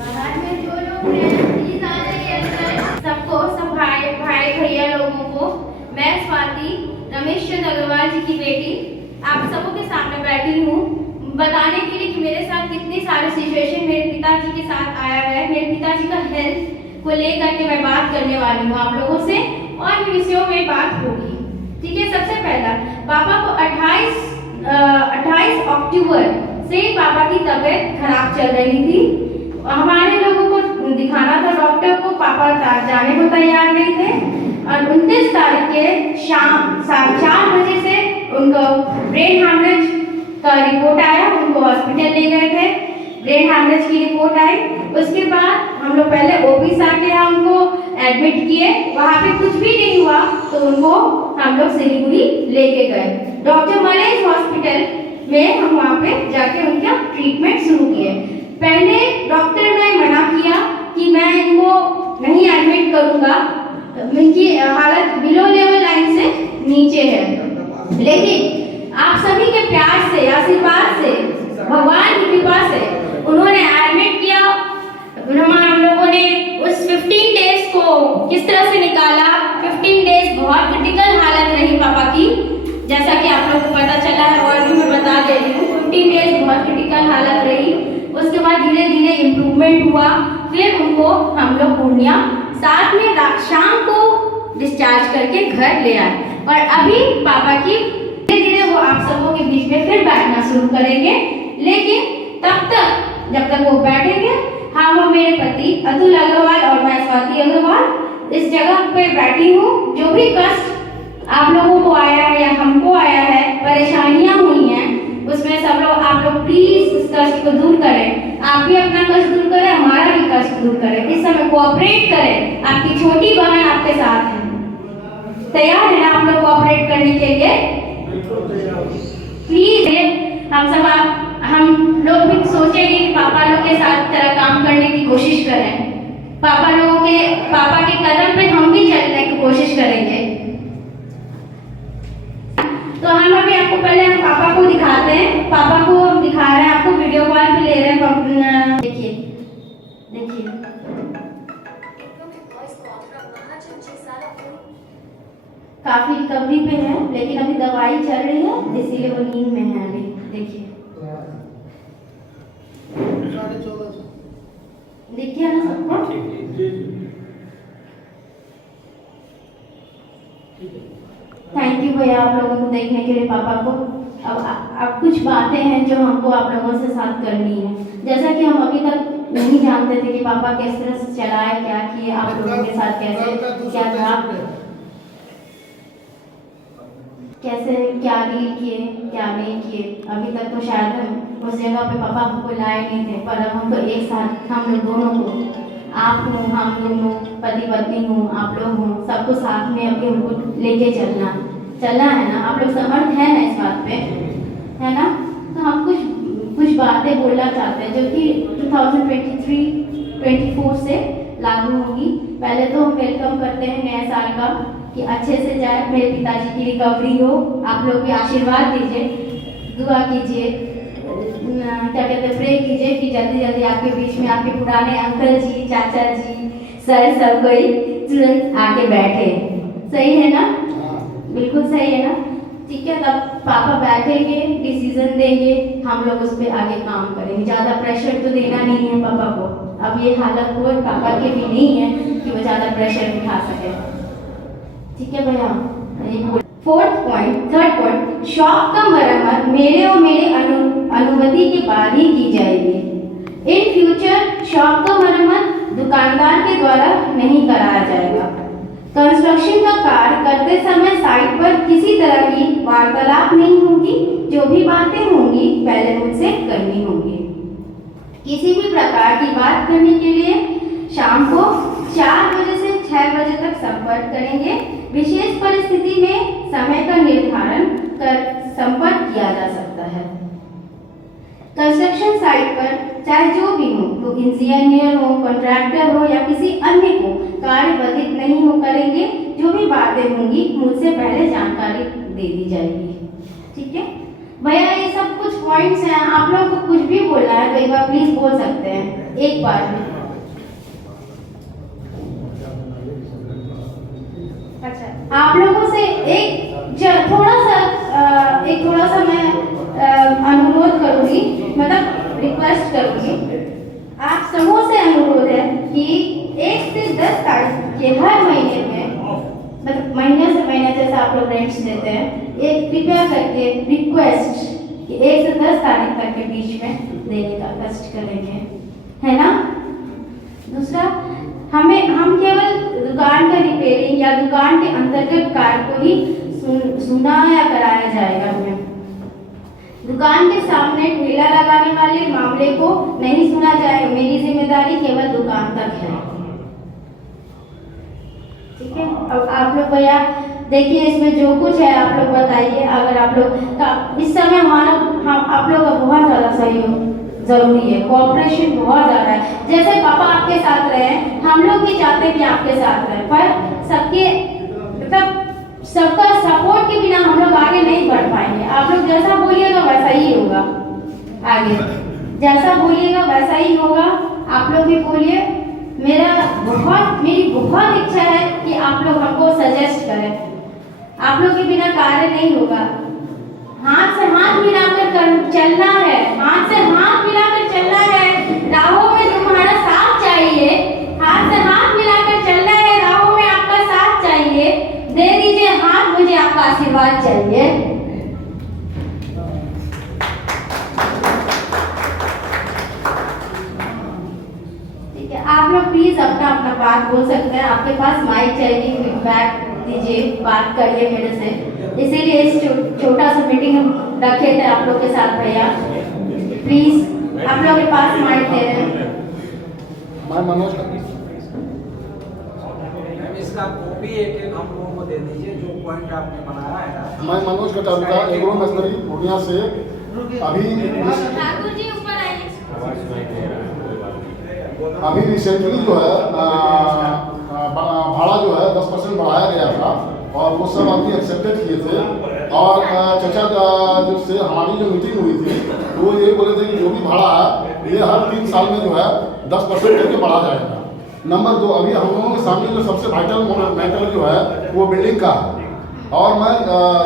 बाहर में जो लोग हैं प्लीज आ जाइए अंदर। सबको, सब भाई भैया लोगों को, मैं स्वाति रमेश चंद्र अग्रवाल जी की बेटी आप सबों के सामने बैठी हूँ बताने के लिए कि मेरे साथ कितनी सारे सिचुएशन मेरे पिताजी के साथ आया है। मेरे पिताजी का हेल्थ को लेकर के मैं बात करने वाली हूँ आप लोगों से, और भी विषयों में बात होगी। ठीक है, सबसे पहला पापा को 28 अक्टूबर से पापा की तबीयत खराब चल रही थी। हमारे लोगों को दिखाना था डॉक्टर को, पापा जाने को तैयार नहीं थे, और 29 तारीख के शाम 4:30 बजे से उनको ब्रेन हैमरेज का रिपोर्ट आया। उनको हॉस्पिटल ले गए थे, ब्रेन हैमरेज की रिपोर्ट आई। उसके बाद हम लोग पहले ओपी सर के यहाँ उनको एडमिट किए, वहाँ पे कुछ भी नहीं हुआ तो उनको हम लोग सिलीगुड़ी लेके गए। डॉक्टर मलेश हॉस्पिटल में हम वहाँ पे जाके उनका ट्रीटमेंट शुरू किए। पहले डॉक्टर ने मना किया कि मैं इनको नहीं एडमिट करूंगा, इनकी हालत बिलो लेवल लाइन से नीचे है, लेकिन आप सभी के प्यार से, आशीर्वाद से, भगवान की कृपा से उन्होंने एडमिट किया। हम लोगों ने उस 15 डेज को किस तरह से निकाला। 15 डेज बहुत क्रिटिकल हालत रही पापा की, जैसा कि आप लोगों को पता चला है और भी मैं बता दे रही हूँ। 15 डेज बहुत क्रिटिकल हालत रही। उसके बाद धीरे धीरे इम्प्रूवमेंट हुआ। फिर उनको हम लोग पूर्णिया 7 में शाम को डिस्चार्ज करके घर ले आए, और अभी पापा की धीरे धीरे वो आप सबों के बीच में फिर बैठना शुरू करेंगे। लेकिन तब तक जब तक वो बैठेंगे, हाँ, वो मेरे पति अतुल अग्रवाल और मैं स्वाति अग्रवाल इस जगह पे बैठी हूँ। जो भी कष्ट आप लोगों को आया है या हमको आया है, परेशानियां हुई हैं, उसमें सब लोग आप लोग प्लीज इस कष्ट को दूर करें। आप भी अपना कष्ट दूर करें, हमारा भी कष्ट दूर करें। इस समय कोऑपरेट करें। आपकी छोटी बहन आपके साथ है। तैयार है ना आप लोग कोऑपरेट करने के लिए? प्लीज हम लोग भी सोचेंगे कि पापा लोग के साथ तरह काम करने की कोशिश करें। पापा के कदम पे हम भी चलने की कोशिश करेंगे। तो हम अभी आपको पहले हम पापा को दिखाते हैं। पापा को हम दिखा रहे हैं, आपको वीडियो कॉल पे ले रहे हैं। देखिए काफी रिकवरी पे है, लेकिन अभी दवाई चल रही है, इसीलिए वो नींद में है अभी। देखिए देखिए ना सबको। थैंक यू भैया आप लोगों को देखने के लिए पापा को। अब कुछ बातें हैं जो हमको आप लोगों से साथ करनी है। जैसा कि हम अभी तक नहीं जानते थे कि पापा किस तरह से चलाए, क्या किए, आप लोगों के साथ क्या डील किए, क्या नहीं किए। अभी तक तो शायद हम उस जगह पे पापा हमको लाए नहीं थे, पर अब हमको एक साथ, हम लोग दोनों को, आप हो, हम दोनों पति पत्नी हो, आप लोग हो, सबको साथ में अभी हमको लेके चलना है ना। आप लोग समर्थ है ना इस बात पे, है ना? तो हम कुछ बातें बोलना चाहते हैं जो कि 2023-24 से लागू होगी। पहले तो हम वेलकम करते हैं नए साल का, कि अच्छे से जाए, मेरे पिताजी की रिकवरी हो। आप लोग भी आशीर्वाद दीजिए, दुआ कीजिए, क्या कहते हैं, प्रे कीजिए कि जल्दी जल्दी आपके बीच में आपके पुराने अंकल जी, चाचा जी, सर सब कोई तुरंत आके बैठे। सही है ना? बिल्कुल सही है ना? ठीक है, तब पापा बैठेंगे, डिसीजन देंगे, हम लोग उस पर आगे काम करेंगे। ज़्यादा प्रेशर तो देना नहीं है पापा को। अब ये हालत कोई पापा के भी नहीं है कि वो ज़्यादा प्रेशर उठा सके। ठीक है भैया? थर्ड पॉइंट, शॉप का मरम्मत मेरे और मेरे अनुमति के बाद ही की जाएगी। इन फ्यूचर शॉप का मरम्मत दुकानदार के द्वारा नहीं कराया जाएगा। कंस्ट्रक्शन का कार्य करते समय साइट पर किसी तरह की वार्तालाप नहीं होगी। जो भी बातें होंगी पहले मुझसे करनी होगी। किसी भी प्रकार की बात करने के लिए शाम को 4 बजे से 6 बजे तक संपर्क करेंगे। विशेष परिस्थिति में समय का निर्धारण कर संपर्क किया जा सकता है। कंस्ट्रक्शन साइट पर चाहे जो भी हो, वो इंजीनियर हो, कॉन्ट्रैक्टर हो या किसी अन्य को कार्य बाधित नहीं हो करेंगे। जो भी बातें होंगी मुझसे पहले जानकारी दे दी जाएगी। ठीक है भैया, ये सब कुछ पॉइंट्स हैं। आप लोग को कुछ भी बोलना है तो एक बार प्लीज बोल सकते हैं एक बार में। अच्छा, आप लोगों से थोड़ा सा मैं अनुरोध करूंगी, मतलब रिक्वेस्ट करूंगी। आप समूह से अनुरोध है कि 1 से 10 तारीख के हर महीने में, मतलब महीने से महीने जैसे आप लोग रेंट्स देते हैं, एक कृपया करके रिक्वेस्ट कि 1 से 10 तारीख तक के बीच में देने का कष्ट करेंगे, है ना। दूसरा, हम केवल दुकान का रिपेयरिंग या दुकान के अंतर्गत कार्य को ही सुना या कराया जाएगा। हमें दुकान के सामने ठेला लगाने वाले मामले को नहीं सुना जाएगा। मेरी जिम्मेदारी केवल दुकान तक है। ठीक है, अब आप लोग भैया देखिए इसमें जो कुछ है आप लोग बताइए। अगर आप लोग इस समय आप लोग का बहुत ज्यादा सहयोग जरूरी है, कोऑपरेशन बहुत ज्यादा है। जैसे पापा आपके साथ रहे, हम लोग भी चाहते हैं कि आपके साथ रहे, पर सबका सपोर्ट के बिना हम लोग आगे नहीं बढ़ पाएंगे। आप लोग जैसा बोलिएगा वैसा ही होगा, आगे जैसा बोलिएगा वैसा ही होगा। आप लोग भी बोलिए। मेरी बहुत इच्छा है कि आप लोग हमको सजेस्ट करें। आप लोग के बिना कार्य नहीं होगा। हाथ से हाथ मिलाकर चलना है, हाथ से हाथ मिलाकर चलना है। राहों में तुम्हारा साथ चाहिए, हाथ से हाथ मिलाकर चलना है। राहों में आपका साथ चाहिए। दे दीजिए हाथ, मुझे आपका आशीर्वाद चाहिए। ठीक है, आप लोग प्लीज अपना अपना बात बोल सकते हैं। आपके पास माइक चाहिए, फीडबैक दीजिए, बात करिए मेरे से। इसीलिए इस छोटा सा मीटिंग रखे थे आप लोग के साथ। भैया प्लीज आप लोग के पास माइक दे रहे हैं। मैं मनोज इसका कॉपी एक हम लोगों को दे दीजिए जो पॉइंट आपने बनाया है। मैं मनोज कटारिया एग्रो नर्सरी पूर्णिया से अभी रिसेंटली जो है भाड़ा जो है 10% बढ़ाया गया था और वो सब आदमी एक्सेप्टेड किए थे। और चचा जिससे हमारी जो मीटिंग हुई थी तो वो ये बोले थे कि जो भी भाड़ा है ये हर 3 साल में जो है 10% करके बढ़ा जाएगा। नंबर 2, अभी हम लोगों के सामने जो सबसे वाइटल मैटर जो है वो बिल्डिंग का है। और मैं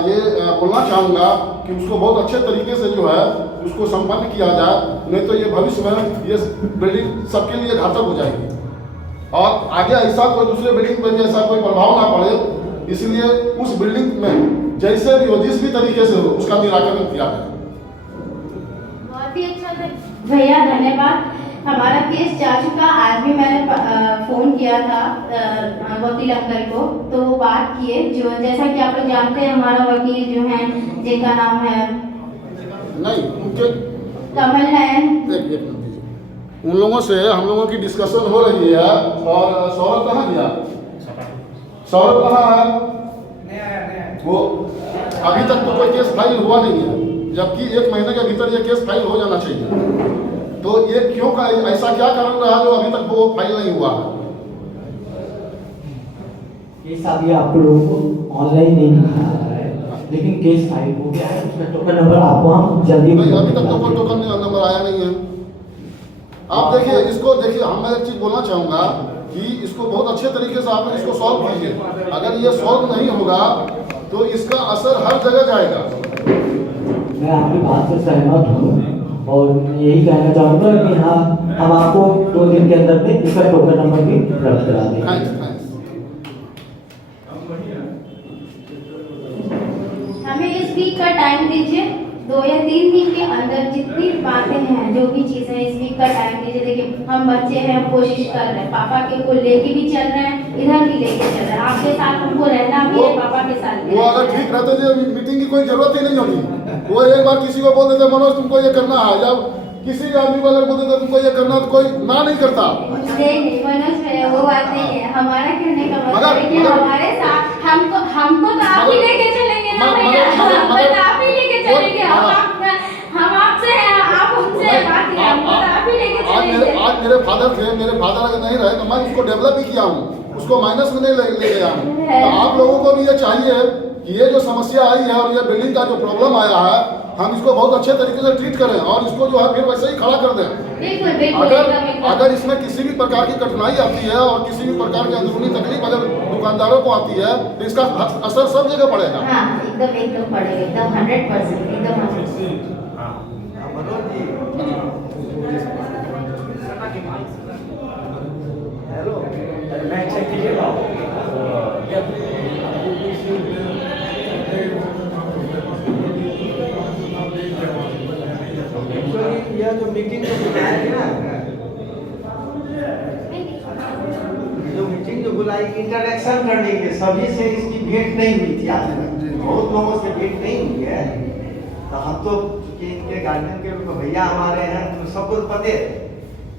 ये बोलना चाहूँगा कि उसको बहुत अच्छे तरीके से जो है उसको संपन्न किया जाए, नहीं तो ये भविष्य में ये बिल्डिंग सबके लिए घातक हो जाएगी और आगे ऐसा कोई दूसरे बिल्डिंग पर भी ऐसा कोई प्रभाव ना पड़े। इसलिए उस बिल्डिंग में जैसे भी हो, जिस भी तरीके से हो, उसका निराकरण किया जाए। बहुत ही अच्छा भैया, धन्यवाद। हमारा केस जा चुका। आज भी मैंने फोन किया था वकील अंकल को, तो वो बात किए। जो जैसा कि आप लोग जानते हैं हमारा वकील जो है जिनका नाम है नहीं उनके कमल नयन, उन लोगों से हम लोगों की डिस्कशन हो रही है। और सौरभ कहाँ गया? सौरभ कहाँ है? वो अभी तक तो कोई केस फाइल हुआ नहीं है, जबकि 1 महीने के भीतर ये केस फाइल हो जाना चाहिए। तो ये क्यों का ऐसा क्या कारण रहा जो अभी तक वो फाइल नहीं हुआ है? केस अभी आप लोगों को ऑनलाइन नहीं दिखा रहा है, लेकिन केस फाइल हो गया है। उसका टोकन नंबर आपको हम जल्दी नहीं, अभी तक तो कोई टोकन नंबर आया नहीं है। आप देखिए इसको, देखिए मैं एक चीज बोलना चाहूंगा कि इसको बहुत अच्छे तरीके से आप इसको सॉल्व कीजिए। अगर ये सॉल्व नहीं होगा तो इसका असर हर जगह जाएगा। मैं आपकी बात से सहमत हूँ और यही कहना चाहूँगा कि हाँ, हम आपको 2 दिन के अंदर में इसका टोकन नंबर भी उपलब्ध करा देंगे। हमें इस वीक का टाइम दीजिए। 2 या 3 दिन के अंदर जितनी बातें हैं, जो भी चीजें, इस वीक का टाइम दीजिए। देखिए हम बच्चे हैं, हम कोशिश कर रहे हैं, पापा के को लेके भी चल रहे हैं, इधर भी लेके चल रहे हैं। आपके साथ हमको रहना भी है, पापा के साथ वो अगर ठीक रहते थे मीटिंग की कोई जरूरत ही नहीं होती। वो एक बार किसी को बोल देते मनोज तुमको ये करना है, जब किसी भी आदमी को अगर बोलते थे तुमको ये करना तो कोई ना नहीं करता। नहीं मनोज भैया वो बात नहीं है। हमारा कहने का मतलब है कि मगर- हमारे साथ हमको तो आप ही लेके चलेंगे ना भैया, हमको तो आप ही लेके चलेंगे। हम आपसे हैं, आप हमसे हैं, बात ही हमको तो आप ही लेके चलेंगे। आज मेरे फादर थे, मेरे फादर अगर नहीं रहे तो मैं उसको डेवलप भी किया हूँ, उसको माइनस में नहीं ले गया हूँ। तो आप लोगों को भी ये चाहिए कि ये जो समस्या आई है और ये बिल्डिंग का जो प्रॉब्लम आया है, हम इसको बहुत अच्छे तरीके से ट्रीट करें और इसको जो है फिर वैसे ही खड़ा कर दें। बिल्कुल बिल्कुल एकदम अगर एकदम। अगर इसमें किसी भी प्रकार की कठिनाई आती है और किसी भी प्रकार की अंदरूनी तकलीफ अगर दुकानदारों को आती है तो इसका असर सब जगह पड़ेगा। हाँ एकदम एकदम पड़ेगा, एकदम 100% एकदम 100%। मनोज जी, हेलो, मैं चेक कीजिएगा। एक्चुअली यह जो मीटिंग जो बुलाया गया ना, जो मीटिंग जो बुलाई इंटरेक्शन करने के लिए, सभी से इसकी भेंट नहीं हुई थी आज तक, बहुत लोगों से भेंट नहीं हुई है। तो हम तो चूंकि इनके गार्जियन के भैया हमारे हैं तो सबको पते है।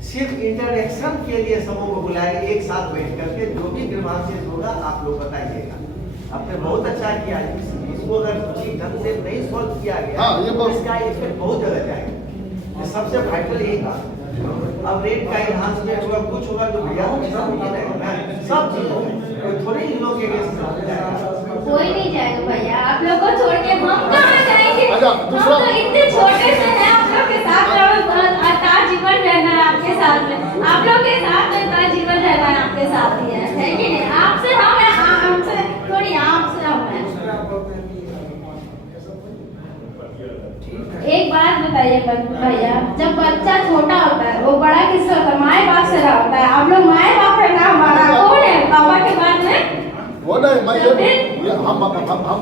सिर्फ इंटरेक्शन के लिए सबों को बुलाया, एक साथ बैठ करके जो भी ग्रीवांसेस होगा आप लोग बताइएगा। आपने बहुत अच्छा किया, इसको अगर ठीक ढंग से नहीं सॉल्व किया गया हाँ, ये तो बहुत- इसका इफेक्ट बहुत जगह जाएगा। ये सबसे वाइटल यही था। अब रेट का इन्हांसमेंट होगा, कुछ होगा तो भैया सब चीज होगा, कोई थोड़ी इन लोग के अगेंस्ट हो जाएगा। कोई नहीं जाएगा भैया, आप लोग को छोड़ के हम कहाँ जाएंगे। अच्छा, दूसरा- हम तो इतने छोटे से हैं, आप लोग के साथ अता जीवन रहना है आपके साथ में, आप लोग के साथ अता जीवन रहना है आपके साथ ही है कि नहीं। आपसे हम हैं, हमसे थोड़ी आपसे हम हैं। एक बात बताइए भैया, जब बच्चा छोटा होता है वो बड़ा किससे होता है? माए बाप से रहा होता है। आप लोग माए बाप है ना, हमारा कौन है पापा के बाद में? वो नहीं, मैं ये हम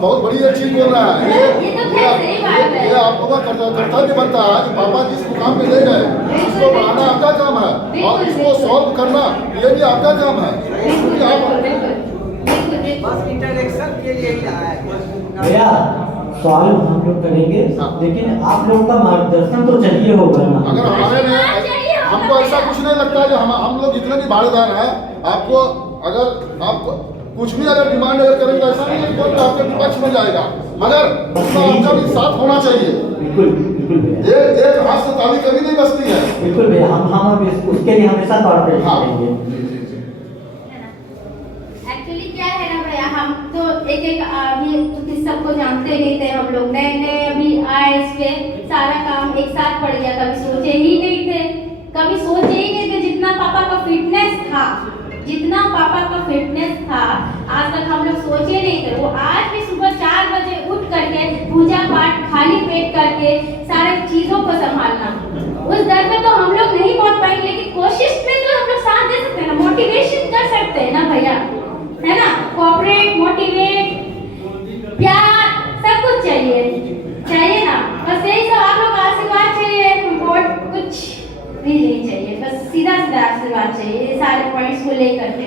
बहुत बड़ी एक चीज बोल रहा है। ये तो खैर सही बात है। ये आप लोगों का कर्तव्य बनता है कि पापा जिस मुकाम पे ले गए उसको बढ़ाना आपका काम है और इसको सॉल्व करना ये भी आपका काम है। क्योंकि आप बस इंटरेक्शन के लिए ही आया है। भैया सॉल्व हम लोग करेंगे, लेकिन आप लोग का मार्गदर्शन तो चाहिए होगा ना। अगर हमारे में हमको ऐसा कुछ नहीं लगता कि हम लोग जितने भी भाड़ेदार हैं, आपको अगर आप कुछ भी अगर डिमांड अगर करेंगे तो ऐसा नहीं है कि कोई आपके विपक्ष में जाएगा, मगर उसमें आपका भी साथ होना चाहिए। बिल्कुल बिल्कुल भैया, एक हाथ से ताली कभी नहीं बजती है। बिल्कुल भैया, हम उसके लिए हमेशा कॉर्पोरेट हाँ। करेंगे। एक्चुअली क्या है ना भैया, हम तो एक अभी क्योंकि सबको जानते नहीं थे, हम लोग नए नए अभी आए, इस पे सारा काम एक साथ पड़ गया। कभी सोचे ही नहीं थे, कभी सोचे ही नहीं थे जितना पापा का फिटनेस था, जितना पापा का फिटनेस था आज तक हम लोग सोचे नहीं थे। वो आज भी सुबह 4 बजे उठ करके पूजा पाठ खाली पेट करके सारे चीजों को संभालना, उस दर पे तो हम लोग नहीं पहुंच पाएंगे, लेकिन कोशिश में तो हम लोग साथ दे सकते हैं ना, मोटिवेशन कर सकते हैं ना भैया, है ना। कोऑपरेट, मोटिवेट, प्यार सब कुछ चाहिए ना। बस यही सब आप लोग आशीर्वाद चाहिए, और कुछ भी नहीं चाहिए, बस सीधा सीधा आशीर्वाद चाहिए। ये सारे पॉइंट्स को लेकर के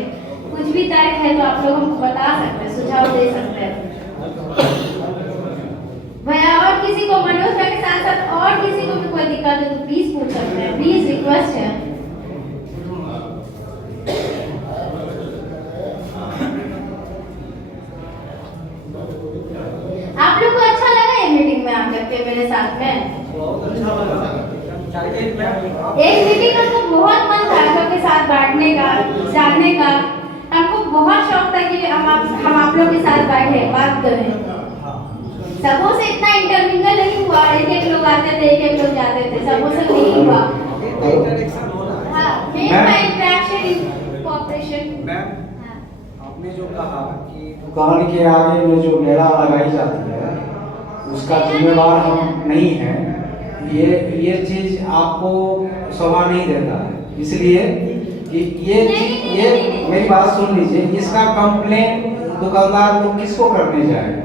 कुछ भी तर्क है तो आप लोग हमको बता सकते हैं, सुझाव दे सकते हैं भैया। और किसी को मनोज भाई के साथ साथ और किसी को भी कोई दिक्कत है तो प्लीज पूछ सकते हैं, प्लीज रिक्वेस्ट है। आप लोग को अच्छा लगा ये मीटिंग में आकर के मेरे साथ में? बहुत अच्छा लगा। एक मीटिंग हमको बहुत मन था आप लोग के साथ बैठने का, जानने का। हमको बहुत शौक था कि हम आप लोग के साथ बैठे बात करें। सबों से इतना इंटरमिंगल नहीं हुआ, एक लोग आते थे, एक लोग जाते थे, सबों से नहीं हुआ। इंटरेक्शन हो रहा है। हाँ, main by interaction, cooperation. Ma'am, आपने जो कहा कि दुकान के आगे में जो मेला लगाई जाती है उसका जिम्मेवार हम नहीं हैं, ये चीज आपको शोभा नहीं देता है, इसलिए कि ये मेरी बात सुन लीजिए। इसका कंप्लेन दुकानदार को किसको करने जाएगा?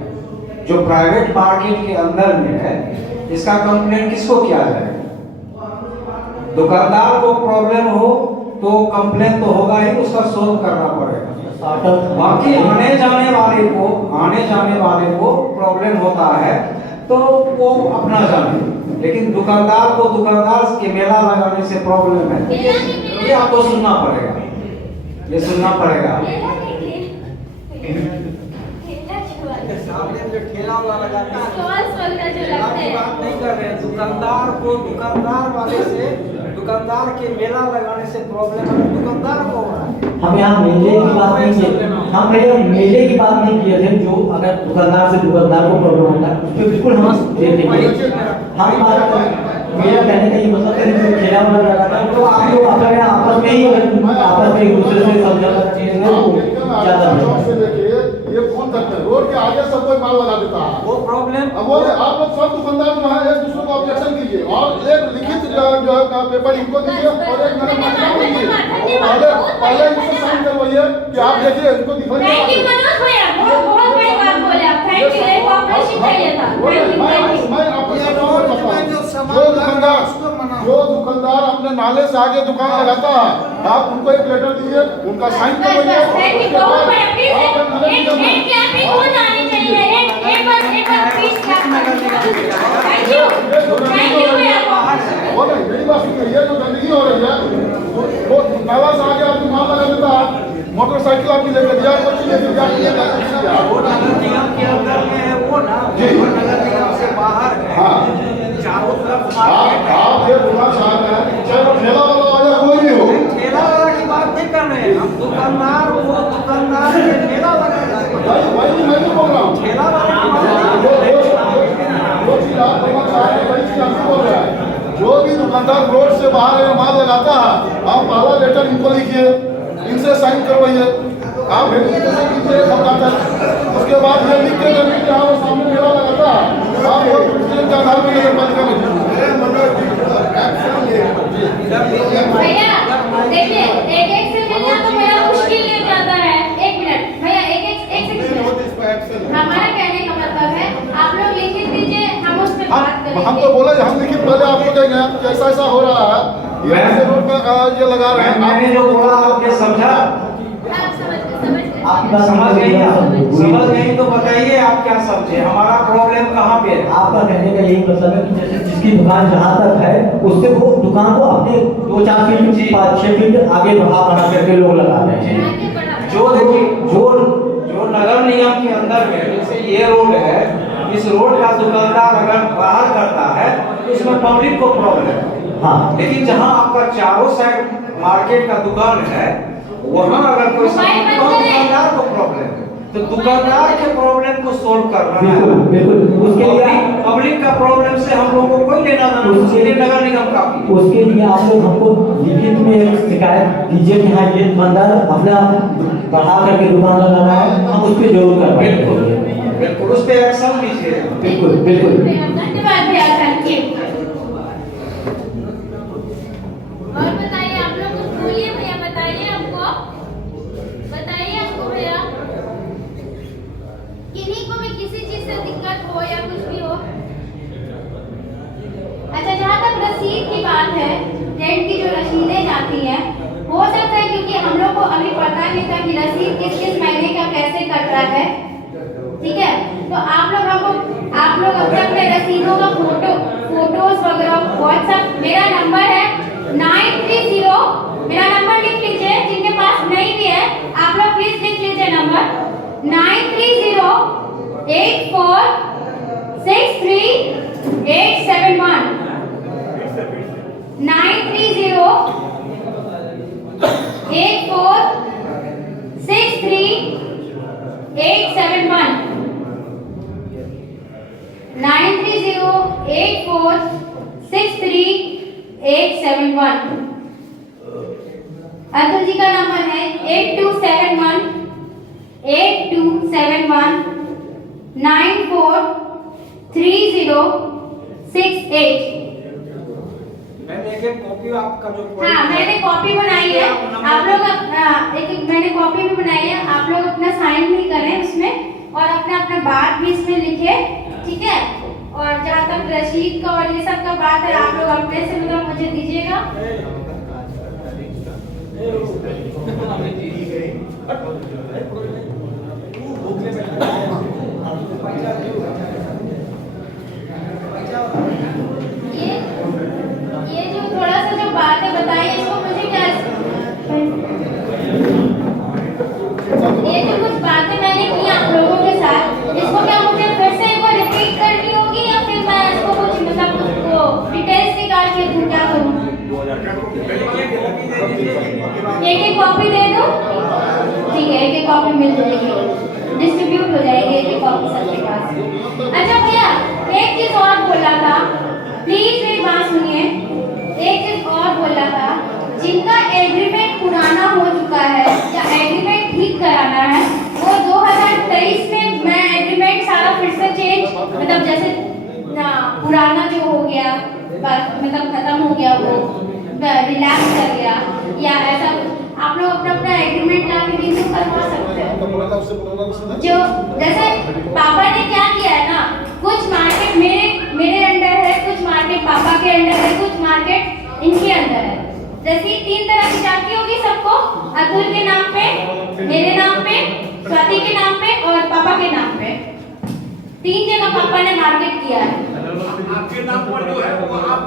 जो प्राइवेट मार्केट के अंदर में है इसका कंप्लेन किसको किया जाएगा? दुकानदार को प्रॉब्लम हो तो कंप्लेन तो होगा ही, उसका सोल्व करना पड़ेगा। बाकी आने जाने वाले को प्रॉब्लम होता है तो वो अपना जाने। लेकिन दुकानदार को दुकानदार के मेला लगाने से प्रॉब्लम है। ये आपको सुनना पड़ेगा, ये सुनना पड़ेगा। सामने जो ठेला वाला लगाता है स्टॉल्स वगैरह जो लगते हैं, बात नहीं कर रहे हैं। दुकानदार को दुकानदार वाले से दुकानदार के मेला लगाने से प्रॉब्लम है, दुकानदार को हो रहा है। हम यहाँ मेले की बात नहीं किए, हम भैया मेले की बात नहीं किए थे। जो अगर दुकानदार से दुकानदार को प्रॉब्लम होता है उस पर बिल्कुल हम देखेंगे। हम बात मेरा कहने का ये मतलब है कि ठेला वाला लगाता है तो आप लोग अपने आपस में ही अगर आपस में एक दूसरे से समझौता चीज है तो ज्यादा चौक से बेहतर है। लेके ये फोन तक है, रोड के आगे सब कोई माल लगा देता है। वो प्रॉब्लम अब वो आप लोग सब दुकानदार जो है एक दूसरे को ऑब्जेक्शन कीजिए और एक लिखित जो है पेपर इनको दीजिए और एक मैंने पहले इनसे साइन करवाइए कि आप देखिए इनको थैंक यू दिखाइए। मनोज भैया, बहुत बड़ी बात बोले आप। थैंक यू, एक ऑपरेशन चाहिए था। Thank you. मैं आपको जो दुकानदार अपने नाले से आगे दुकान लगाता है आप उनको एक लेटर दीजिए, उनका साइन करवाइए। थैंक यू बहुत बड़ा, प्लीज एक क्लैपिंग हो जानी चाहिए। एक बार प्लीज थैंक यू भैया। वो नहीं, मेरी बात सुनिए, ये जो गंदगी हो रही है वो नाला से आगे आप दुकान लगा देता है, मोटरसाइकिल आपकी लेके दिया, कुछ लेके दिया, वो नगर निगम के अंदर में है वो ना, जी। वो नगर निगम से बाहर है। हाँ। चारों तरफ आप ये बोलना चाह रहे हैं चाहे वो ठेला वाला हो या कोई भी हो, ठेला वाला की बात नहीं कर रहे हैं हम। दुकानदार वो दुकानदार के मेला लगा मैं नहीं बोल रहा हूँ। ठेला वाला की बात नहीं कर रहे हैं। जो चीज आप बोलना चाह रहे हैं वही चीज हम बोल रहे हैं। जो भी दुकानदार रोड से बाहर है माल लगाता है आप पहला लेटर इनको लिखिए, इनसे साइन करवाइए, आप वेरिफिकेशन कीजिए दुकानदार, उसके बाद ये लिख के जमीन जहाँ वो सामने मेला लगाता है आप वो के आधार पर नगर पालिका में भैया देखिए, एक से मिलना तो बड़ा मुश्किल हो जाता है। एक मिनट भैया, एक सेकंड। हमारा कहने का मतलब है आप लोग लिखित दीजिए, हम उस पर बात करेंगे। हम तो बोले हम लिखित पहले आपको देंगे कि ऐसा ऐसा हो रहा है, ये ऐसे रोड पे ये लगा रहे हैं। मैंने जो बोला आपने समझा, आप समझ गए। आपकी बात समझ गई आप? समझ समझ गई तो बताइए आप क्या समझे, हमारा प्रॉब्लम कहाँ पे है? आपका कहने का यही मतलब है कि जैसे जिसकी दुकान जहाँ तक है उससे वो दुकान को अपने 2-4 फीट 5-6 फीट आगे बना करके लोग लगा रहे हैं। जो देखिए जो नगर निगम के अंदर में जैसे ये रोड है, इस रोड का दुकानदार अगर बाहर करता है तो उसमें पब्लिक को प्रॉब्लम है। हाँ, लेकिन जहाँ आपका चारों साइड मार्केट का दुकान है वहाँ अगर कोई दुकानदार को प्रॉब्लम है तो दुकानदार के प्रॉब्लम को सोल्व करना है। बिल्कुल बिल्कुल। उसके लिए पब्लिक का प्रॉब्लम से हम लोगों को कोई लेना देना, उसके लिए नगर निगम काफी है। उसके लिए आप लोग हमको लिखित में एक शिकायत दीजिए कि हाँ ये दुकानदार अपना बढ़ा करके दुकान लगा रहा है, हम उस पर जरूर करवाएंगे। बिल्कुल बिल्कुल, उस पर एक्शन लीजिए। बिल्कुल बिल्कुल। धन्यवाद भैया, थैंक यू। और बताइए आप लोग कुछ बोलिए भैया, बताइए हमको भैया, किन्हीं को भी किसी चीज से दिक्कत हो या कुछ भी हो। अच्छा, जहाँ तक रसीद की बात है, रेंट की जो रसीदें जाती हैं, हो सकता है क्योंकि हम लोग को अभी पता नहीं था कि रसीद किस किस महीने का कैसे कट रहा है, ठीक है? तो आप लोग अपने रसीदों का फोटोज वगैरह व्हाट्सएप, मेरा नंबर है 930, मेरा नंबर लिख लीजिए, जिनके पास नहीं भी है आप लोग प्लीज लिख लीजिए नंबर 93084633871 93084633871 93084633871। अतुल जी का नंबर है 8271943068। मैंने एक कॉपी आपका जो हाँ, मैंने कॉपी बनाई है, आप लोग मैंने कॉपी भी बनाई है, आप लोग अपना साइन भी करें उसमें और अपना अपना बात भी इसमें लिखे, ठीक है? और जहाँ तक रसीद का और ये सब का बात है आप लोग अपने से मतलब मुझे दीजिएगा। एक कॉपी दे दो, ठीक है, एक कॉपी मिल जाएगी, डिस्ट्रीब्यूट हो जाएगी एक कॉपी सबके पास। अच्छा भैया, एक चीज और बोला था, प्लीज मेरी बात सुनिए, एक चीज और बोला था, जिनका एग्रीमेंट पुराना हो चुका है या एग्रीमेंट ठीक कराना है, वो 2023 में मैं एग्रीमेंट सारा फिर से चेंज, मतलब जैसे ना पुराना जो हो गया मतलब खत्म हो गया, वो रिलैक्स कर गया या ऐसा, आप लोग अपना अपना एग्रीमेंट ला के रिन्यू करवा सकते हैं। जो जैसे पापा ने क्या किया है ना, कुछ मार्केट मेरे अंडर है, कुछ मार्केट पापा के अंडर है, कुछ मार्केट इनके अंदर है। जैसे 3 तरह की चाकी होगी सबको, अतुल के नाम पे, मेरे नाम पे, स्वाति के नाम पे और पापा के नाम पे। 3 जगह पापा ने मार्केट किया है। आपके नाम पर जो है वो आप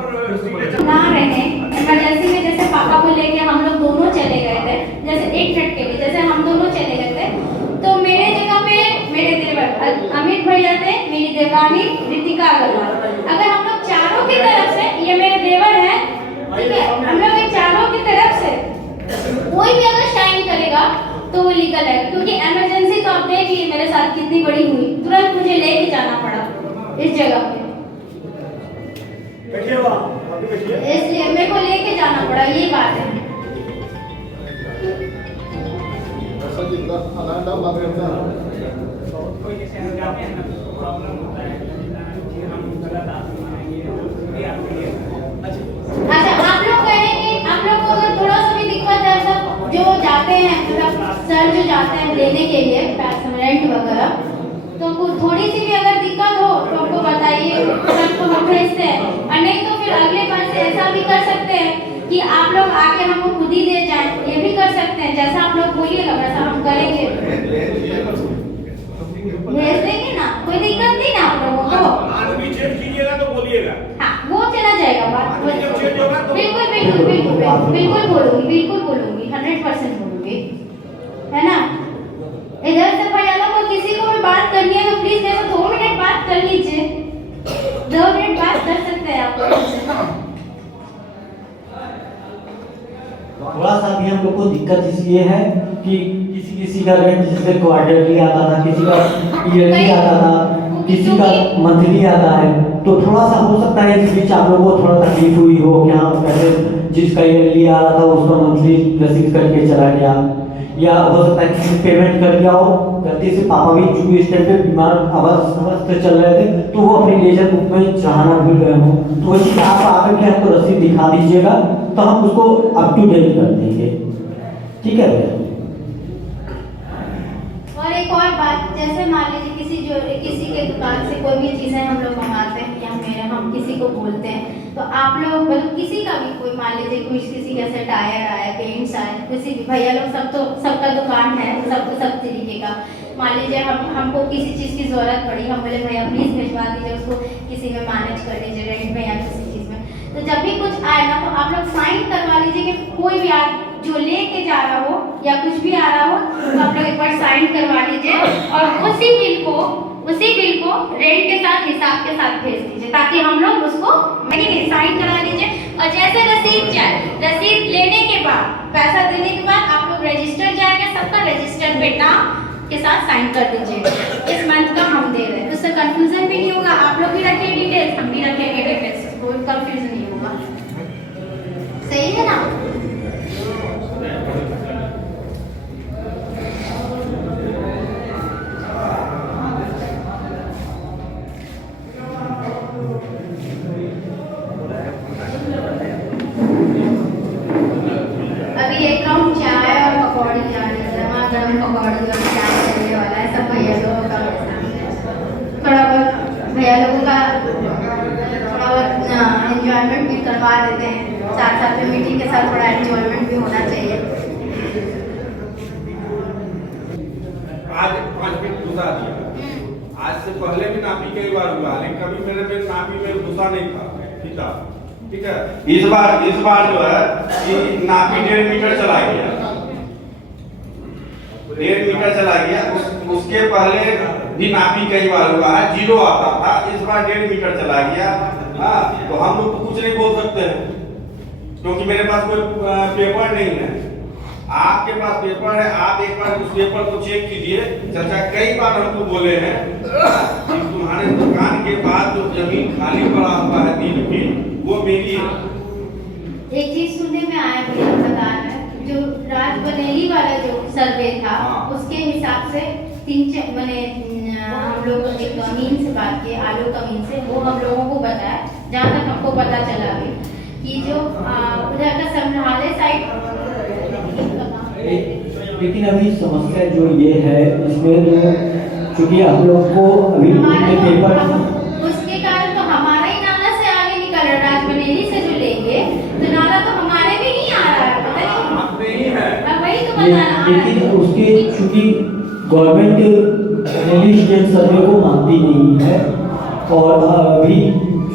ना रहे इमरजेंसी में, जैसे पापा को लेके हम लोग दोनों चले गए थे, जैसे 1 मिनट के लिए जैसे हम दोनों चले गए थे, तो मेरे जगह पे मेरे देवर अमित भैया थे, मेरी देवरानी रितिका अग्रवाल। अगर हम लोग चारों की तरफ से, ये मेरे देवर हैं, ठीक है, हम लोग इन चारों की तरफ से कोई भी अगर साइन करेगा तो वो लीगल है, क्योंकि इमरजेंसी तो आप देख लीजिए मेरे साथ कितनी बड़ी हुई, तुरंत मुझे लेके जाना पड़ा इस जगह पे, इसलिए मेरे को लेके जाना पड़ा, ये बात है। अच्छा, आप लोग कहेंगे, आप लोग को अगर थोड़ा सा भी दिक्कत है, सब जो जाते हैं मतलब सर जो जाते हैं लेने के लिए रेंट वगैरह, तो थोड़ी सी भी अगर दिक्कत हो तो हमको बताइए, सर को हम भेजते हैं, और नहीं तो फिर अगले बार से ऐसा भी कर सकते हैं कि आप लोग आके हमको खुद ही दे जाएं, ये भी कर सकते हैं, जैसा आप लोग बोलिएगा वैसा हम करेंगे, भेज देंगे ना, कोई दिक्कत नहीं ना आप लोगों को। आदमी चेंज कीजिएगा तो बोलिएगा। हाँ, वो चला जाएगा बात, बिल्कुल बिल्कुल बिल्कुल बिल्कुल बोलूंगी, बिल्कुल बोलूंगी, 100% बोलूंगी, है ना। इधर से भैया लोग को किसी को भी बात करनी है तो प्लीज मेरे से 2 मिनट बात कर लीजिए, 2 मिनट बात कर सकते हैं आप लोग। थोड़ा सा भी हम लोग को दिक्कत इसलिए है कि किसी का रेंट जैसे क्वार्टरली आता था, किसी का ईयरली आता था, किसी का मंथली आता है, तो थोड़ा सा हो सकता है इस बीच आप लोगों को थोड़ा तकलीफ हुई हो कि हाँ पहले जिसका ईयरली आ रहा था उसका मंथली रसीद करके चला गया, या हो सकता है किसी पेमेंट कर दिया हो गलती से, पापा भी चूंकि इस टाइम पे बीमार अवस्था चल रहे थे तो वो अपनी लेजर बुक में चढ़ाना भूल गए हो, तो वो चीज़ आप आकर के हमको रसीद दिखा दीजिएगा तो हम उसको अप टू डेट कर देंगे, ठीक है भैया। और एक और बात, जैसे मान लीजिए किसी के दुकान से कोई भी चीजें हम लोग मंगाते हैं या हम किसी को बोलते हैं, तो आप लोग मतलब किसी का भी कोई मान लीजिए किसी कैसे टायर आया, पेंट्स आए, किसी भी भैया लोग सबका दुकान है, सब तरीके का, मान लीजिए हमको किसी चीज़ की जरूरत पड़ी, हम बोले भैया प्लीज भिजवा दीजिए उसको, किसी में मैनेज कर लीजिए रेंट में या किसी चीज़ में, तो जब भी कुछ आए ना तो आप लोग साइन करवा लीजिए कि कोई भी जो लेके जा रहा हो या कुछ भी आ रहा हो तो आप लोग एक बार साइन करवा लीजिए, और उसी बिल को रेंट के साथ हिसाब के साथ भेज दीजिए, ताकि हम लोग उसको साइन करा लीजिए। और जैसे रसीद लेने के बाद, पैसा देने के बाद आप लोग रजिस्टर जाएगा, सबका रजिस्टर पे नाम के साथ साइन कर दीजिए, इस मंथ का हम दे रहे हैं, उससे कंफ्यूजन भी नहीं होगा, आप लोग भी रखेंगे डिटेल्स, हम भी रखेंगे डिटेल्स, कोई कंफ्यूजन नहीं होगा, सही है ना। अभी एक काउंट चाय और पकौड़ी जा रही है, वहाँ गर्म पकौड़ी और चाय चलने वाला है, सब भैया लोगों का थोड़ा बहुत भैया लोगों का थोड़ा बहुत एंजॉयमेंट भी करवा देते हैं, साथ साथ में मीटिंग के साथ थोड़ा एंजॉयमेंट भी होना चाहिए। आज 5 मिनट घुसा दिया, आज से पहले भी नापी कई बार हुआ, लेकिन कभी मेरे में नापी में घुसा नहीं था, ठीक है। इस बार जो है कि नापी 1.5 मीटर चला गया, 1.5 मीटर चला गया, उसके पहले भी नापी कई बार हुआ है, 0 आता था, इस बार 1.5 मीटर चला गया। हाँ, तो हम लोग तो कुछ नहीं बोल सकते हैं, क्योंकि मेरे पास कोई पेपर नहीं है। आपके पास पेपर है, आप एक बार उस पेपर को चेक कीजिए। चाचा कई बार हमको बोले हैं कि तुम्हारे दुकान के बाद जो जमीन खाली पड़ा हुआ है 3 फीट वो मेरी है। एक चीज सुनने में आया भैया बता रहे हैं, जो राज बनेली वाला जो सर्वे था उसके हिसाब से 3 मैंने हम लोग एक अमीन से बात की, आलोक अमीन से, वो हम लोगों को बताया, जहाँ तक हमको पता चला अभी कि जो उधर का संग्रहालय साइड। लेकिन अभी समस्या जो ये है इसमें तो चूंकि हम लोग को अभी पेपर उसके कारण तो हमारा ही नाला से आगे निकल रहा है। राज बनेली से जो लेंगे तो नाला तो हमारे भी नहीं आ रहा है, पता नहीं आप नहीं है। वही तो बता रहा हूं। लेकिन उसके चूंकि गवर्नमेंट रिलीजियन सर्वे को मानती नहीं है और अभी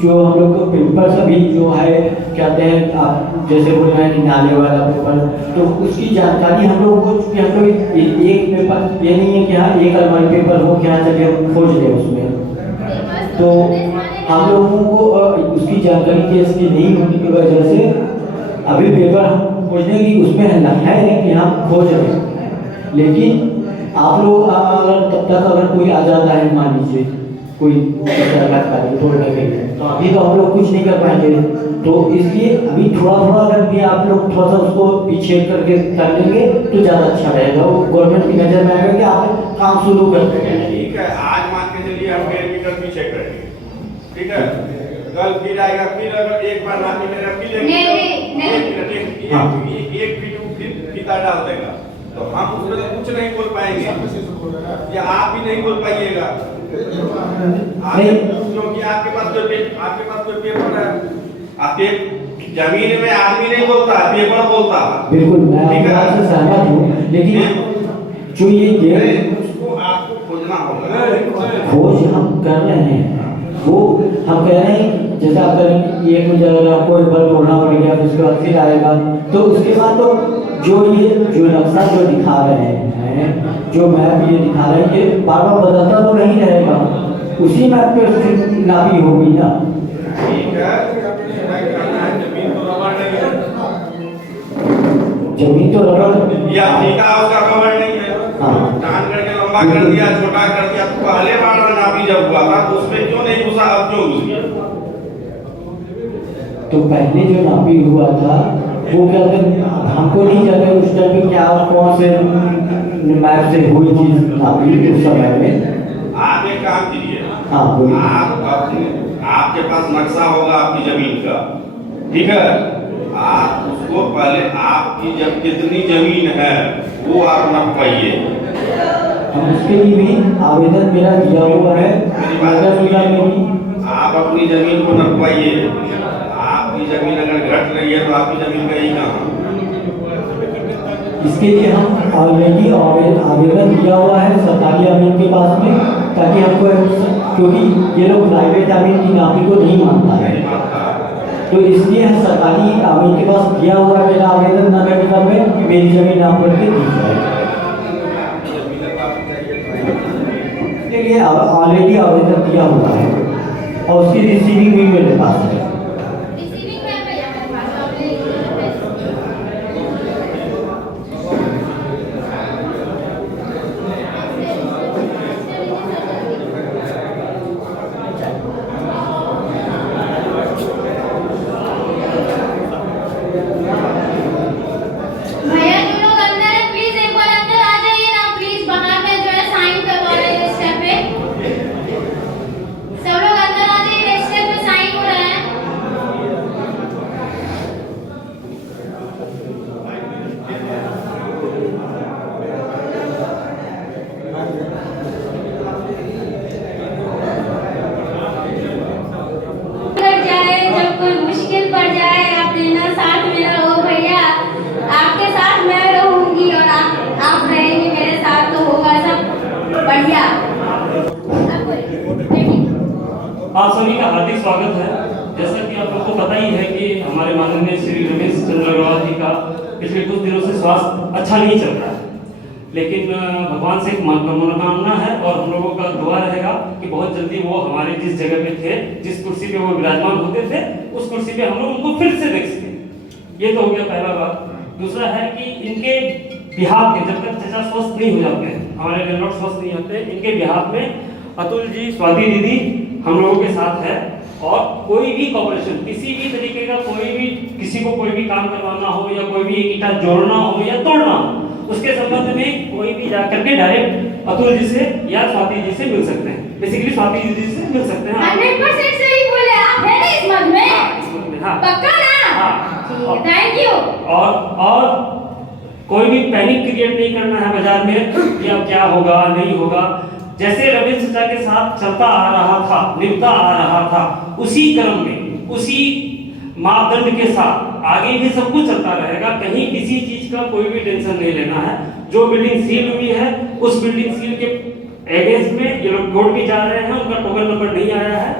जो हम लोग को पेपर अभी जो है कहते हैं आप जैसे बोल रहे हैं नाले वाला पेपर, तो उसकी जानकारी हम लोग को चूंकि हम लोग एक पेपर ये नहीं है कि हाँ एक अलमारी पेपर हो क्या चलिए हम खोज लें उसमें, तो हम लोगों को उसकी जानकारी कैसे नहीं होने की वजह से अभी पेपर हम खोजने की उसमें है कि हम खोज रहे हैं। लेकिन आप लोग अगर तब तक अगर कोई आ जाता है मान लीजिए कोई तोड़ने के लिए, तो अभी तो हम लोग कुछ नहीं कर पाएंगे, तो इसलिए अभी थोड़ा थोड़ा अगर भी आप लोग थोड़ा सा उसको पीछे करके कर लेंगे तो ज़्यादा अच्छा रहेगा। वो गवर्नमेंट की नज़र में आएगा कि आप काम शुरू कर देंगे। ठीक है, आज मान के चलिए हम 1.5 मीटर पीछे करेंगे, ठीक है, कल फिर आएगा, फिर अगर एक बार ना मिलेगा फिर एक फीट फीता डाल देगा, तो हम उसमें कुछ नहीं बोल पाएंगे या आप भी नहीं बोल पाइएगा। क्योंकि आपके पास जो पेपर है, आपके जमीन में आदमी नहीं बोलता है, पेपर बोलता है। बिल्कुल मैं आपकी बात से सहमत हूँ, लेकिन जो ये उसको आपको खोजना होगा। खोज हम कर रहे हैं, वो हम कह रहे हैं जैसे आप करेंगे ये कुछ अगर आपको एक बार तोड़ना पड़ गया तो उसके बाद फिर आएगा, तो उसके बाद तो जो नक्शा जो दिखा रहे हैं, जो मैप ये दिखा रहे हैं, ये बार बार बदलता तो नहीं रहेगा, उसी मैप पे उसकी नापी होगी ना। ठीक है, जमीन तो रबड़ नहीं है, जमीन तो रबड़ या ठीका उसका रबड़ नहीं है। हाँ। टान करके लंबा कर दिया, छोटा कर दिया, तो पहले बार नापी जब हुआ था तो उसमें क्यों नहीं घुसा, अब क्यों घुस गया? तो पहले जो नापी हुआ था वो क्या हमको नहीं जानते उस टाइम पे क्या कौन से मैप से हुई चीज नापी उस समय में। आप एक काम कीजिए, हाँ बोलिए। आपके पास नक्शा होगा आपकी जमीन का, ठीक है, आप उसको पहले आपकी जब कितनी जमीन है वो आप नपाइए। हम उसके लिए भी आवेदन मेरा दिया हुआ है, आप अपनी जमीन को नपवाइए। आपकी जमीन अगर घट रही है तो आपकी जमीन का ही कहाँ? इसके लिए हम ऑलरेडी आवेदन दिया हुआ है सरकारी अमीन के पास में, ताकि हमको, क्योंकि ये लोग प्राइवेट अमीन की नापी को नहीं मानता है, तो इसलिए हम सरकारी अमीन के पास दिया हुआ है मेरा आवेदन नगर निगम में कि मेरी जमीन नाप करके दी जाए। इसके लिए ऑलरेडी आवेदन दिया हुआ है और उसकी रिसीविंग भी मेरे पास है। रिसीविंग में भैया मेरे पास आपने भैया जो लोग अंदर है प्लीज एक बार अंदर आ जाइए ना, प्लीज बाहर में जो है साइन करवा रहे हैं रजिस्टर पे, सब लोग अंदर आ जाइए, रजिस्टर पे साइन हो रहा है। अगर जाए जब कोई मुश्किल पड़ जाए आप देना साथ मेरा हो भैया, आपके साथ मैं रहूंगी और आप रहेंगे मेरे साथ, तो होगा सब बढ़िया। आप सभी का हार्दिक स्वागत है। जैसा कि आप लोग को पता ही है कि हमारे माननीय श्री रमेश चंद्र अग्रवाल जी का पिछले कुछ दिनों से स्वास्थ्य अच्छा नहीं चल रहा है, लेकिन भगवान से एक मनोकामना है और हम लोगों का दुआ रहेगा कि बहुत जल्दी वो हमारे जिस जगह पे थे, जिस कुर्सी पे वो विराजमान होते थे, उस कुर्सी पे हम लोग उनको फिर से देख सकें। ये तो हो गया पहला बात। दूसरा है कि इनके बिहार में जब तक चचा स्वस्थ नहीं हो जाते हैं, हमारे लैंडलॉर्ड स्वस्थ नहीं होते, इनके बिहार में अतुल जी, स्वाति दीदी हम लोगों के साथ है। और कोई भी कॉपरेशन, किसी भी तरीके का कोई भी, किसी को कोई भी काम करवाना हो या कोई भी एक ईंटा जोड़ना हो या तोड़ना हो, उसके संबंध में कोई भी जाकर के डायरेक्ट अतुल जी से या स्वाति जी से मिल सकते हैं। बेसिकली स्वाति जी से मिल सकते हैं। 100% सही बोले आप, है ना इस मत में? हाँ, पक्का ना? हाँ। ठीक है, थैंक यू। और कोई भी पैनिक क्रिएट नहीं करना है बाजार में कि अब क्या होगा नहीं होगा। जैसे रमेश चाचा के साथ चलता आ रहा था, निभता आ रहा था, उसी क्रम में, उसी मापदंड के साथ आगे भी सब कुछ चलता रहेगा। कहीं किसी चीज का कोई भी टेंशन नहीं लेना है। जो बिल्डिंग सील हुई है, उस बिल्डिंग सील के एगेंस्ट में ये लोग कोर्ट भी जा रहे हैं, उनका टोकन नंबर नहीं आया है।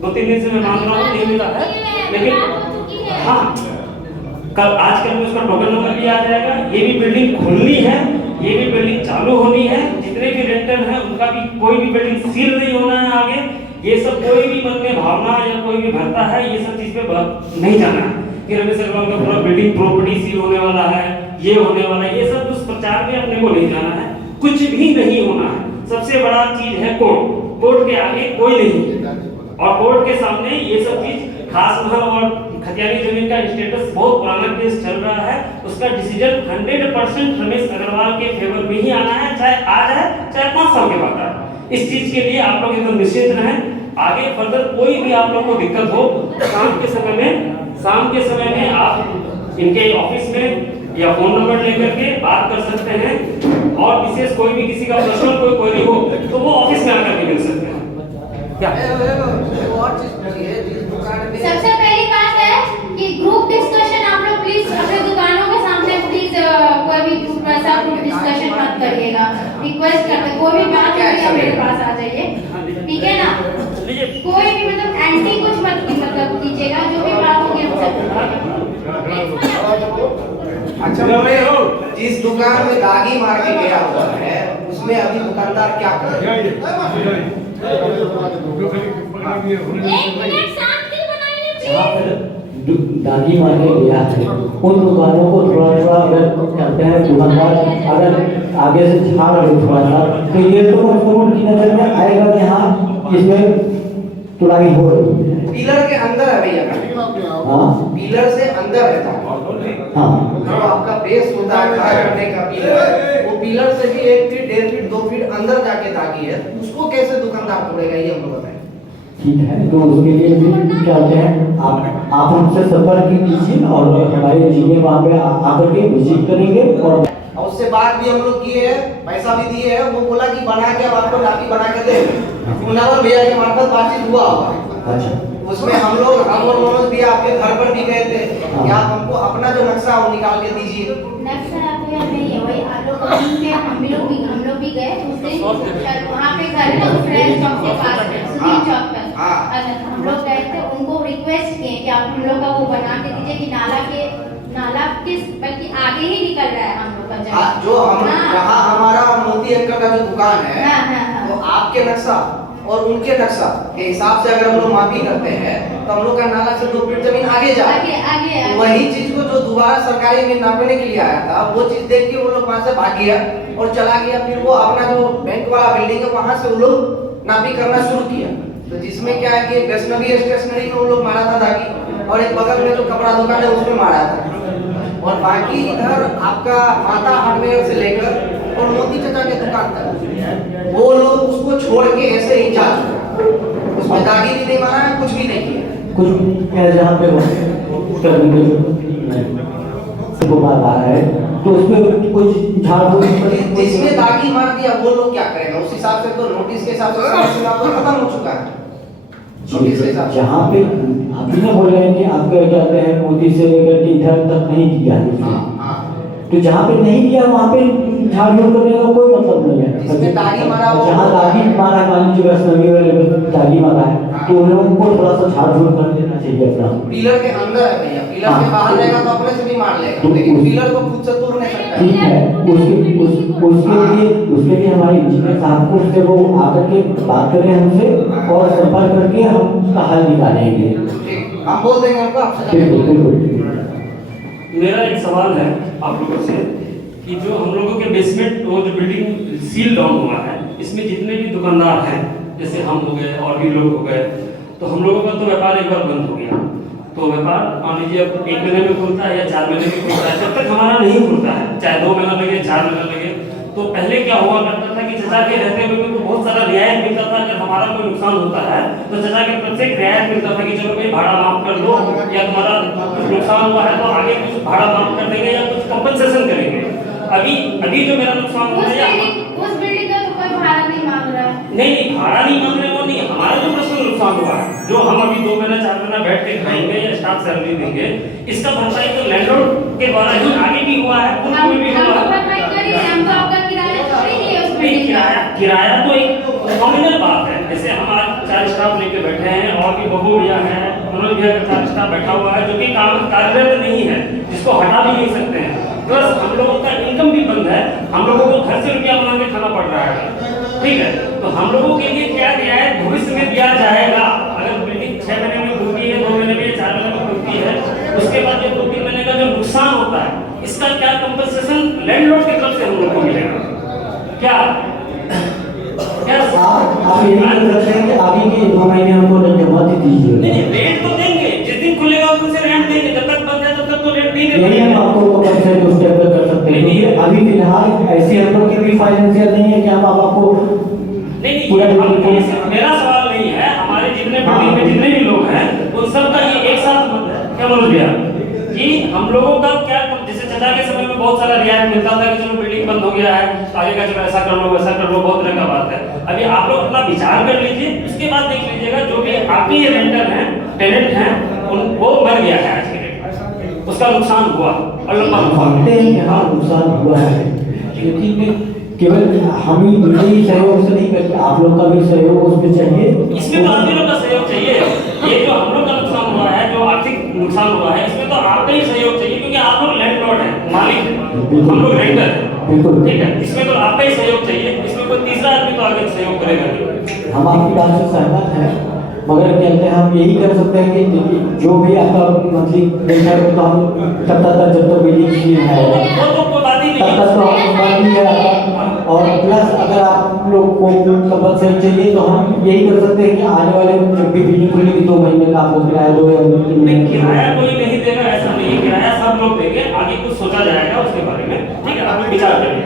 2-3 दिन से मैं मांग रहा हूँ, नहीं मिला है, लेकिन हाँ, कल आजकल में उसका टोकन नंबर भी आ जाएगा। ये भी बिल्डिंग खुलनी है, ये भी बिल्डिंग चालू होनी है। जितने भी रेंटर हैं उनका भी कोई भी बिल्डिंग सील नहीं होना है आगे। ये सब कोई भी मन में भावना या कोई भी भरता है, ये सब चीज पे नहीं जाना है कि रमेश अग्रवाल का पूरा बिल्डिंग प्रॉपर्टी सील होने वाला है, ये होने वाला है। ये सब दुष्प्रचार में अपने को नहीं जाना है, कुछ भी नहीं होना है। सबसे बड़ा चीज है कोर्ट। कोर्ट के आगे कोई नहीं, और कोर्ट के सामने ये सब चीज, खास महल और खतियानी जमीन का स्टेटस बहुत पुराना केस चल रहा है, उसका डिसीजन 100% रमेश अग्रवाल के फेवर में ही आना है, चाहे आज है चाहे 5 साल के बाद है। इस चीज के लिए आप लोग एकदम निश्चिंत रहें। आगे फर्दर कोई भी आप लोग को दिक्कत हो, शाम के समय में आप इनके ऑफिस में या फोन नंबर लेकर के बात कर सकते हैं। और विशेष कोई भी किसी का पर्सनल कोई क्वेरी हो तो वो ऑफिस में आकर के मिल सकते हैं। क्या सबसे पहली बात है कि ग्रुप डिस्कशन आप लोग प्लीज अपने दुकानों के सामने प्लीज कोई भी ग्रुप ऐसा ग्रुप डिस्कशन मत करिएगा। रिक्वेस्ट करते हैं, कोई भी बात है मेरे पास आ जाइए, ठीक है ना? कोई भी मतलब एंटी कुछ मत कीजिएगा, जो भी बात होगी हम सब। अच्छा बोले हो, जिस दुकान में दागी मार के गया हुआ है उसमें अभी दुकानदार क्या करे? 1 मिनट शांति बनाइए प्लीज। दागी मार के गया है, उन दुकानों को थोड़ा थोड़ा अगर करते हैं दुकानदार, अगर आगे से छाड़ दे थोड़ा सा, तो ये तो उनकी नजर में आएगा कि हाँ इसमें तुड़ाई हो रही है। पिलर के अंदर है भैया, हाँ पिलर से अंदर है था। हाँ, जो आपका बेस होता है खड़ा करने का पिलर, वो पिलर से भी 1 फीट 1.5 फीट 2 फीट अंदर जाके दागी है, उसको कैसे दुकानदार तोड़ेगा, ये हम लोग बताएं। ठीक है, तो उसके लिए भी क्या होते हैं, आप हमसे संपर्क कीजिए और हमारे इंजीनियर वहाँ पे आकर के विजिट करेंगे। और उससे बात भी हम लोग किए हैं, पैसा भी दिए हैं। वो बोला कि बना के अब आपको नापी बना के दे। मुनावर भैया के मार्फत बातचीत हुआ होगा। अच्छा, उसमें हम और मनोज भी आपके घर पर भी गए थे कि आप हमको अपना जो नक्शा वो निकाल के दीजिए। नक्शा तो यार नहीं है, वही आप लोग हम लोग भी गए उस दिन, वहाँ पे घर है ना फ्रेंड चौक के पास, सुनील चौक पर। अच्छा, हम लोग गए थे, उनको रिक्वेस्ट किए कि आप हम लोग का वो बना के दीजिए कि नाला किस बल्कि आगे ही निकल रहा है हम लोग का जगह। जो हम जहाँ हमारा मोती अंकल का जो दुकान है, तो आपके नक्शा और उनके नक्शा के हिसाब से अगर हम लोग मापी करते हैं तो हम लोग का नाला से 2 फीट जमीन आगे जा आगे वही चीज को जो दोबारा सरकारी में नापने के लिए आया था, वो चीज देख के वो लोग वहाँ से भाग गया और चला गया। फिर वो अपना जो बैंक वाला बिल्डिंग है वहाँ से वो लोग नापी करना शुरू किया। तो जिसमें क्या है कि वैष्णवी स्टेशनरी में वो लोग मारा था दागी, और एक बगल में जो कपड़ा दुकान है उसमें मारा था, और बाकी इधर आपका माता हार्डवेयर से लेकर और मोती चाचा के दुकान तक वो लोग उसको छोड़ के ऐसे ही जा चुके। उसमें दागी भी नहीं मारा है, कुछ भी नहीं किया। कुछ जहाँ पे वो बात आ रहा है तो उसमें कुछ झाड़ जिसमें दागी मार दिया वो लोग क्या करेंगे? उस हिसाब से तो नोटिस के हिसाब से खत्म हो चुका है। जहाँ पे अभी ना बोल रहे हैं कि आपको कहते हैं मोदी से लेकर के इधर तक नहीं किया, तो जहाँ पे नहीं किया वहाँ पे झाड़ झूड़ करने का कोई मतलब नहीं है। जिसमें दागी मारा, जहाँ दागी मारा, मान लीजिए वैष्णवी वाले दागी मारा है, तो उन लोगों को थोड़ा सा झाड़ झूड़ कर देना चाहिए अपना। पिलर के अंदर है भैया, पिलर के बाहर रहेगा तो अपने से भी मार लेगा, लेकिन पिलर को खुद से तोड़ नहीं सकता। ठीक है, उसके लिए हमारे इंजीनियर साहब को उससे वो आकर के बात करें हमसे और संपर्क करके हम उसका हल निकालेंगे। हम बोल देंगे उनको आपसे। बिल्कुल बिल्कुल। सवाल है आप लोगों से कि जो हम लोगों के बेसमेंट वो जो बिल्डिंग सील डाउन हुआ है, इसमें जितने भी दुकानदार हैं, जैसे हम हो गए और भी लोग हो गए, तो हम लोगों का तो व्यापार एक बार बंद हो गया। तो व्यापार मान लीजिए अब 1 महीने में खुलता है या 4 महीने में खुलता है, जब तक हमारा नहीं खुलता है, चाहे 2 महीना लगे 4 महीना लगे। तो पहले क्या हुआ करता था कि चचा के रहते हुए तो बहुत सारा रियायत मिलता था। अगर हमारा कोई नुकसान होता है तो चचा के तरफ से रियायत मिलता था कि चलो भाई भाड़ा माफ कर दो, या तुम्हारा कुछ नुकसान हुआ है तो आगे कुछ भाड़ा माफ कर देंगे या कुछ कंपनसेशन करेंगे। अभी जो मेरा नुकसान हुआ है उस बिल्डिंग का तो कोई भाड़ा नहीं मांग रहा है। नहीं, भाड़ा नहीं मांग रहे, वो नहीं, हमारा जो पर्सनल नुकसान हुआ है, जो हम अभी 2 महीना 4 महीना बैठ के खाएंगे या स्टाफ सैलरी देंगे, इसका भरपाई तो लैंडलॉर्ड के द्वारा ही आगे भी हुआ है, पूर्व में भी हुआ है। हम तो आपका किराया थोड़ी लिए उस बिल्डिंग का। किराया तो एक नॉमिनल बात है। जैसे हम आज 4 स्टाफ लेके बैठे हैं और भी बबू भैया है, मनोज भैया का 4 स्टाफ बैठा हुआ है जो कि कार्यरत नहीं है, जिसको हटा भी नहीं सकते हैं। प्लस हम लोगों का इनकम भी बंद है, हम लोगों को घर से रुपया बना के खाना पड़ रहा है, ठीक है। तो हम लोगों के लिए क्या रियायत भविष्य में दिया जाएगा? अगर बिल्डिंग 6 महीने में खुलती है, 2 महीने में 4 महीने में खुलती है, उसके बाद जो 2-3 महीने का जो नुकसान होता है, इसका क्या कंपनसेशन लैंडलॉर्ड की तरफ से हम लोग को मिलेगा? क्या आप यही कर सकते हैं कि आगे के 2 महीने हमको जमा दे दीजिए। नहीं, रेंट तो देंगे, जिस दिन खुलेगा उस दिन से रेंट देंगे, जब तक बंद है तब तक तो रेंट नहीं यही देंगे। हम आपको कंपनसेट उस टाइप का कर सकते हैं, क्योंकि अभी फिलहाल ऐसी हम लोग की भी फाइनेंशियल नहीं है कि हम आपको नहीं, पूरा मेरा सवाल नहीं है, हमारे जितने बिल्डिंग में जितने भी लोग हैं उन सबका ये एक साथ मत है। क्या बोल दिया कि हम लोगों का क्या, जैसे चचा के समय में बहुत सारा रियायत मिलता था कि चलो बिल्डिंग बंद हो गया है, आगे का चलो ऐसा कर लो वैसा कर लो, बहुत तरह का बात है। अभी आप लोग अपना विचार कर लीजिए, उसके बाद देख लीजिएगा जो भी आपके ये रेंटर हैं, टेनेंट हैं, वो मर गया है आज के डेट में, उसका नुकसान हुआ और लंबा नुकसान हुआ है, लेकिन केवल हम ही ही सहयोग से नहीं करते, आप लोग का भी सहयोग उसमें चाहिए। इसमें तो आप लोग का सहयोग चाहिए। ये जो हम लोग का नुकसान हुआ है, जो आर्थिक नुकसान हुआ है, इसमें तो आपका ही सहयोग चाहिए, क्योंकि आप लोग लैंडलॉर्ड हैं, मालिक हैं, हम लोग रेंटर हैं, ठीक है। इसमें तो आपका ही सहयोग चाहिए, इसमें कोई तीसरा आदमी तो आगे सहयोग करेगा नहीं। हम आपकी बात से सहमत हैं, मगर कहते हैं हम यही कर सकते हैं कि जो भी आपका मंथली रेंट है तो हम तब तक जब तक बिल्डिंग है वो तो कोई बात ही तब नहीं तक तो हम बात ही है। और प्लस अगर आप लोग को कंपनसेट चाहिए तो हम यही कर सकते हैं कि आने वाले जब भी बिल्डिंग खुलेगी 2 महीने का आपको किराया दो या 3 महीने किराया कोई नहीं देगा, ऐसा नहीं है, किराया सब लोग देंगे, आगे कुछ सोचा जाएगा उसके बारे में, ठीक है, आप विचार करिए।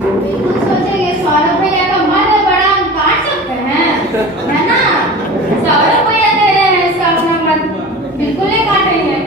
बिल्कुल सोचेंगे, 100 रुपया का मन है बड़ा, हम काट सकते हैं, है ना? 100 रुपया दे रहे हैं, इसका अपना मन बिल्कुल नहीं काटेंगे।